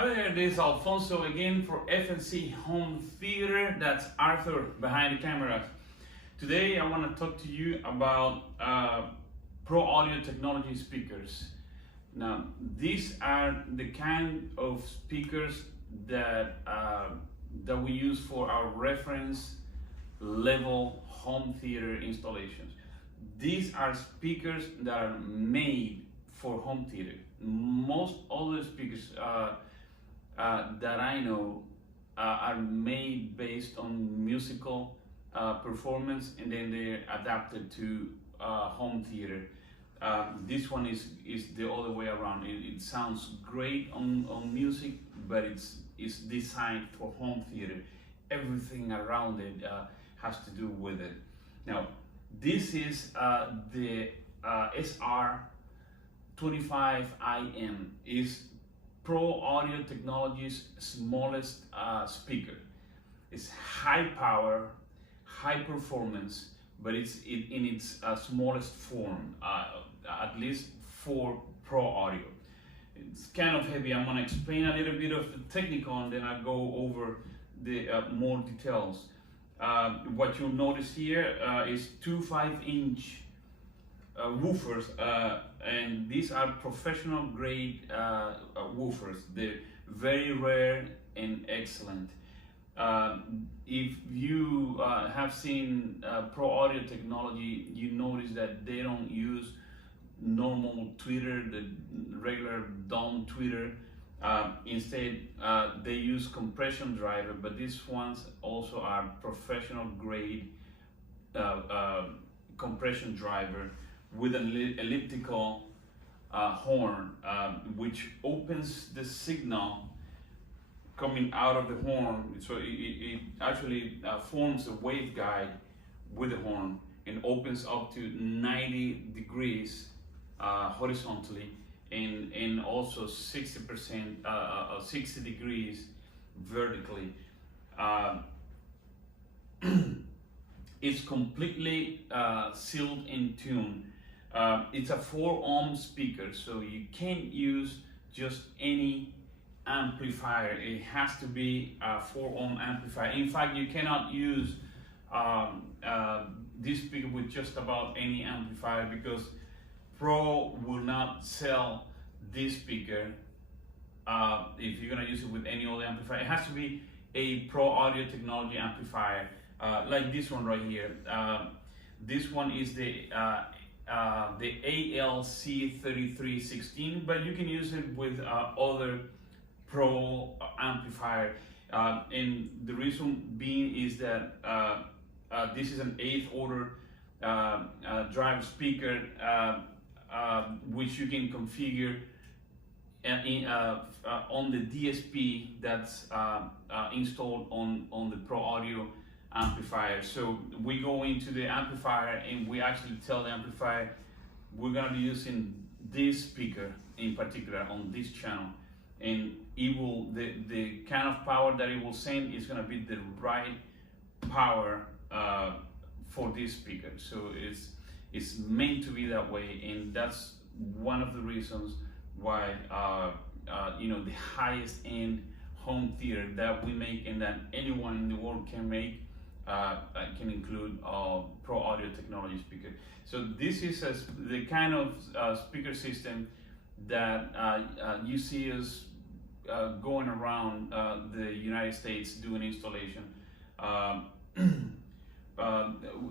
Hi there, this is Alfonso again for FNC Home Theater. That's Arthur behind the cameras. Today I want to talk to you about Pro Audio Technology speakers. Now, these are the kind of speakers that we use for our reference level home theater installations. These are speakers that are made for home theater. Most other speakers that I know are made based on musical performance, and then they're adapted to home theater. This one is the other way around. It sounds great on music, but it's designed for home theater. Everything around it has to do with it. Now, this is the SR25IM. Is Pro Audio Technology's smallest speaker. It's high power, high performance, but it's in its smallest form, at least for Pro Audio. It's kind of heavy. I'm gonna explain a little bit of the technical, and then I'll go over the more details. What you'll notice here is two 5-inch woofers, and these are professional grade woofers. They're very rare and excellent. If you have seen Pro Audio Technology, you notice that they don't use normal tweeter, the regular dome tweeter. Instead, they use compression driver, but these ones also are professional grade compression driver with an elliptical horn, which opens the signal coming out of the horn. So it actually forms a waveguide with the horn and opens up to 90 degrees horizontally, and also 60 degrees vertically. It's completely sealed in tune. It's a 4-ohm speaker, so you can't use just any amplifier. It has to be a 4-ohm amplifier. In fact, you cannot use this speaker with just about any amplifier, because Pro will not sell this speaker if you're gonna use it with any other amplifier. It has to be a Pro Audio Technology amplifier, like this one right here. This one is the ALC3316, but you can use it with other Pro amplifier. And the reason being is that this is an 8th order drive speaker, which you can configure on the DSP that's installed on the Pro Audio amplifier. So we go into the amplifier and we actually tell the amplifier we're going to be using this speaker in particular on this channel, and it will the kind of power that it will send is going to be the right power for this speaker. So it's meant to be that way, and that's one of the reasons why the highest end home theater that we make and that anyone in the world can make can include Pro Audio Technology speaker. So this is the kind of speaker system that you see us going around the United States doing installation.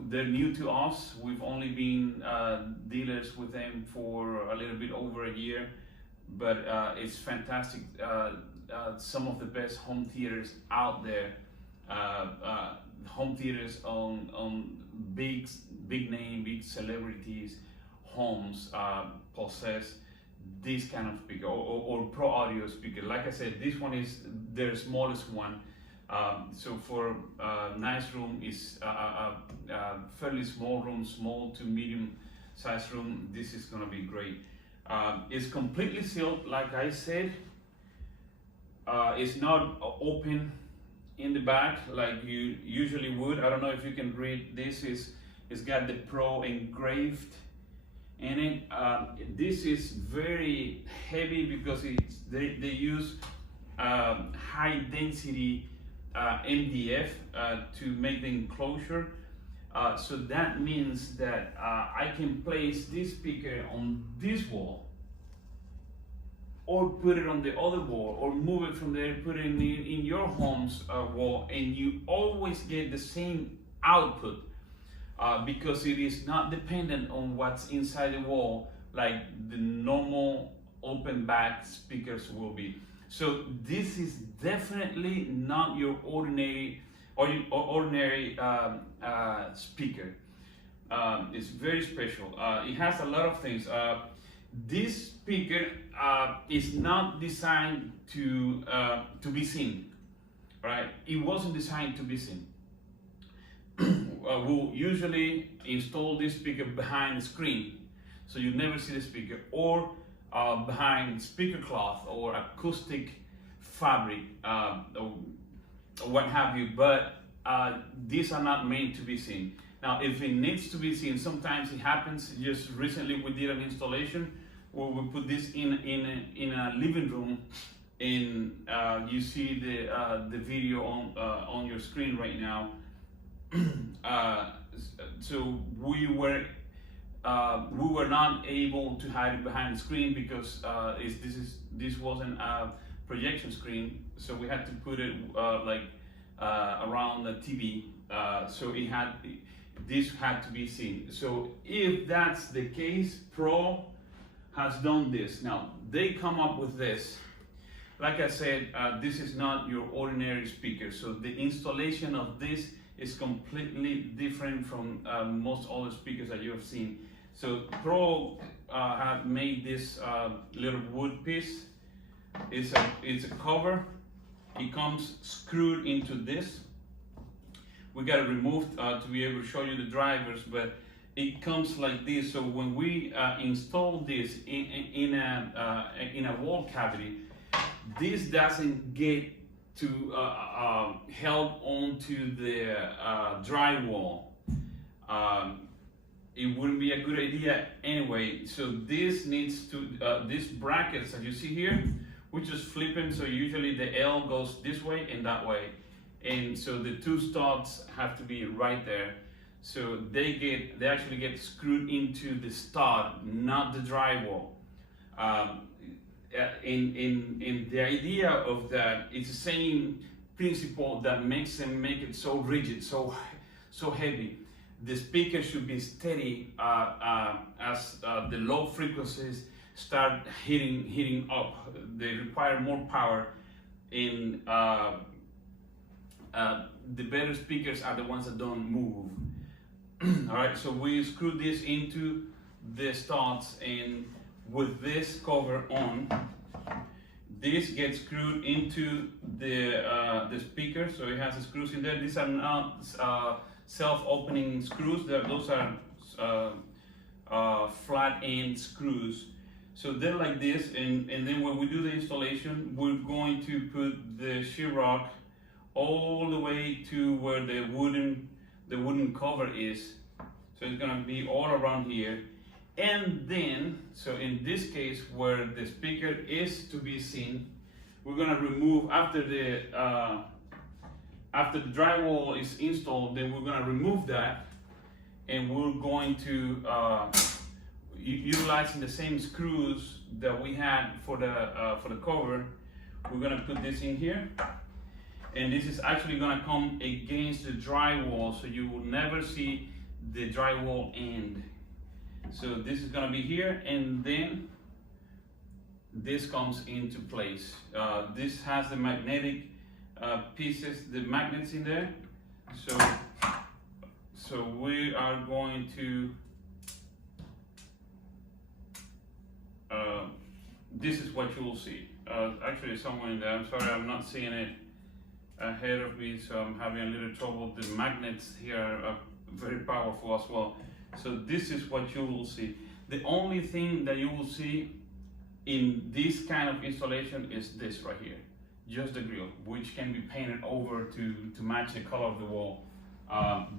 They're new to us. We've only been dealers with them for a little bit over a year, but it's fantastic. Some of the best home theaters out there, home theaters on big name, big celebrities homes possess this kind of speaker, or Pro Audio speaker. Like I said, this one is their smallest one. So for a nice room, is a fairly small room, small to medium size room, this is going to be great. It's completely sealed, like I said. It's not open in the back like you usually would. I don't know if you can read this. It's got the Pro engraved in it. This is very heavy because they use high density MDF to make the enclosure. So that means that I can place this speaker on this wall, or put it on the other wall, or move it from there, put it in your home's wall, and you always get the same output because it is not dependent on what's inside the wall like the normal open back speakers will be. So this is definitely not your ordinary speaker. It's very special. It has a lot of things. This speaker is not designed to be seen, right? It wasn't designed to be seen. We'll usually install this speaker behind the screen, so you never see the speaker, or behind speaker cloth or acoustic fabric, or what have you, but these are not meant to be seen. Now, if it needs to be seen, sometimes it happens. Just recently we did an installation where we put this in a living room, and you see the video on your screen right now. So we were not able to hide it behind the screen because this wasn't a projection screen, so we had to put it around the TV. So this had to be seen. So if that's the case, Pro has done this. Now they come up with this. Like I said, this is not your ordinary speaker. So the installation of this is completely different from most other speakers that you have seen. So Pro have made this little wood piece. It's a cover. It comes screwed into this. We got to remove to be able to show you the drivers, but it comes like this. So when we install this in a wall cavity, this doesn't get to held onto the drywall. It wouldn't be a good idea anyway. So this needs to these brackets that you see here, we just flip them. So usually the L goes this way and that way, and so the two studs have to be right there. So they actually get screwed into the stud, not the drywall. In the idea of that, it's the same principle that makes it so rigid, so heavy. The speaker should be steady as the low frequencies start hitting up. They require more power. In the better speakers are the ones that don't move. All right, so we screw this into the studs, and with this cover on, this gets screwed into the speaker. So it has the screws in there. These are not self-opening screws. Those are flat end screws. So they're like this, and then when we do the installation, we're going to put the sheetrock all the way to where the wooden cover is. So it's gonna be all around here. And then, so in this case, where the speaker is to be seen, we're gonna remove after the drywall is installed. Then we're gonna remove that, and we're going to utilizing the same screws that we had for the cover. We're gonna put this in here, and this is actually gonna come against the drywall, so you will never see the drywall end. So this is gonna be here, and then this comes into place. This has the magnetic pieces, the magnets in there. So we are going to, this is what you will see. Actually somewhere in there, I'm sorry, I'm not seeing it ahead of me, so I'm having a little trouble. The magnets here are very powerful as well. So this is what you will see. The only thing that you will see in this kind of installation is this right here, just the grill, which can be painted over to match the color of the wall.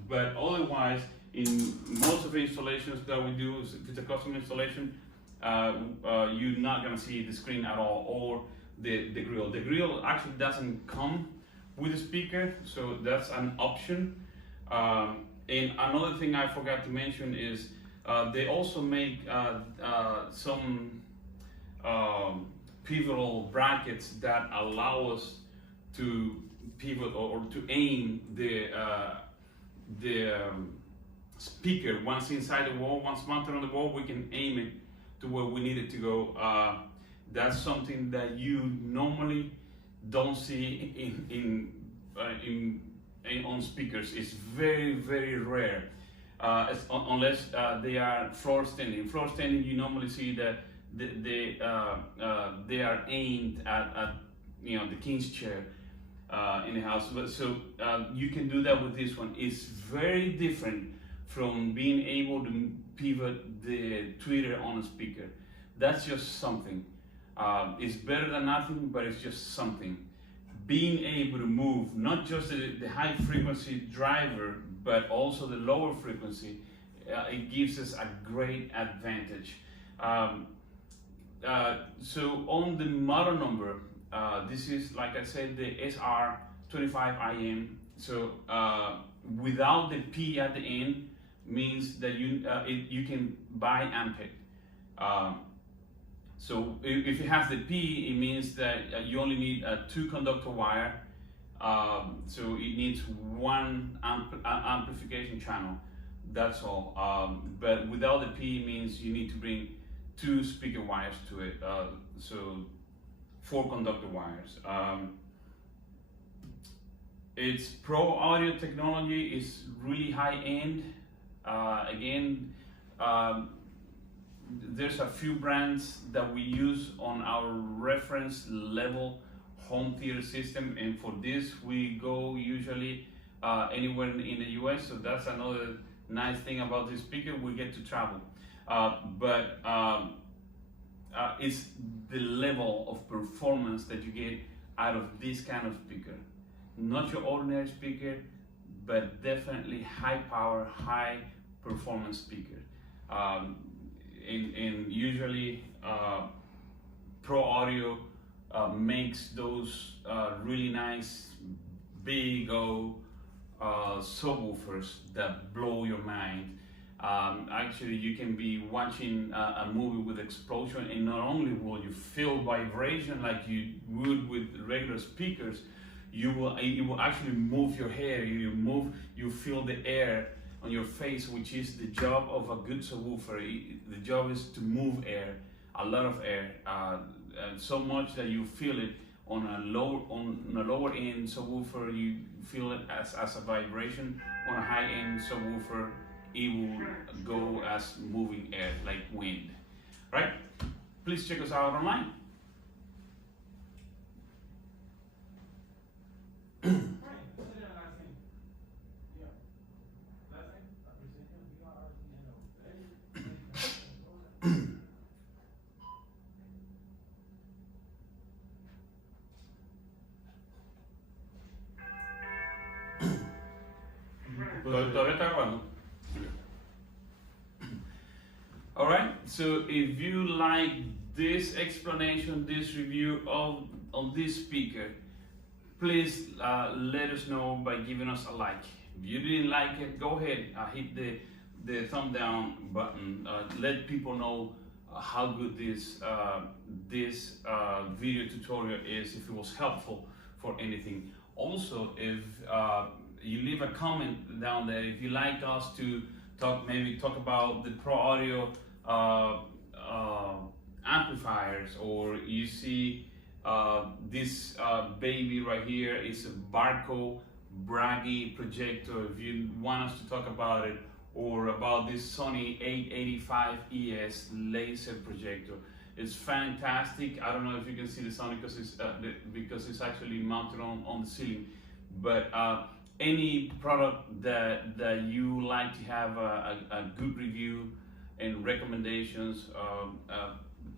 But otherwise, in most of the installations that we do, if it's a custom installation, you're not gonna see the screen at all, or the grill. The grill actually doesn't come with a speaker, so that's an option. And another thing I forgot to mention is they also make some pivotal brackets that allow us to pivot or to aim the speaker. Once inside the wall, once mounted on the wall, we can aim it to where we need it to go. That's something that you normally don't see on speakers. It's very, very rare, unless they are floor standing. Floor standing, you normally see that they are aimed at the king's chair in the house. But so you can do that with this one. It's very different from being able to pivot the tweeter on a speaker. That's just something. It's better than nothing, but it's just something. Being able to move not just the high frequency driver, but also the lower frequency, it gives us a great advantage. So on the model number, this is, like I said, the SR25IM. So without the P at the end means that you can buy Ampeg. So if it has the P, it means that you only need a 2-conductor wire. So it needs one amplification channel. That's all. But without the P, it means you need to bring 2 speaker wires to it. So 4 conductor wires. Its pro audio technology is really high end. Again, there's a few brands that we use on our reference level home theater system, and for this we go usually anywhere in the US. So that's another nice thing about this speaker, we get to travel. But it's the level of performance that you get out of this kind of speaker. Not your ordinary speaker, but definitely high power, high performance speaker. And usually Pro Audio makes those really nice big subwoofers that blow your mind. Actually, you can be watching a movie with explosion, and not only will you feel vibration like you would with regular speakers, it will actually move your hair. You feel the air on your face, which is the job of a good subwoofer. The job is to move air, a lot of air, so much that you feel it on a lower end subwoofer. You feel it as a vibration. On a high end subwoofer, it will go as moving air, like wind. Right? Please check us out online. Todavía está grabando. Alright, so if you like this explanation, this review of this speaker, please let us know by giving us a like. If you didn't like it, go ahead, hit the thumb down button. Let people know how good this video tutorial is, if it was helpful for anything. Also, if you leave a comment down there if you like us to talk about the Pro Audio amplifiers, or you see this baby right here is a Barco Bragi projector. If you want us to talk about it, or about this Sony 885 ES laser projector, it's fantastic. I don't know if you can see the Sony because it's actually mounted on the ceiling, but any product that you like to have a good review and recommendations,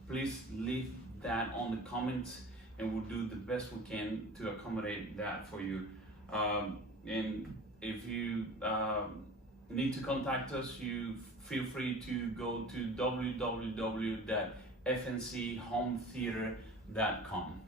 please leave that on the comments, and we'll do the best we can to accommodate that for you. And if you need to contact us, you feel free to go to www.fnchometheater.com.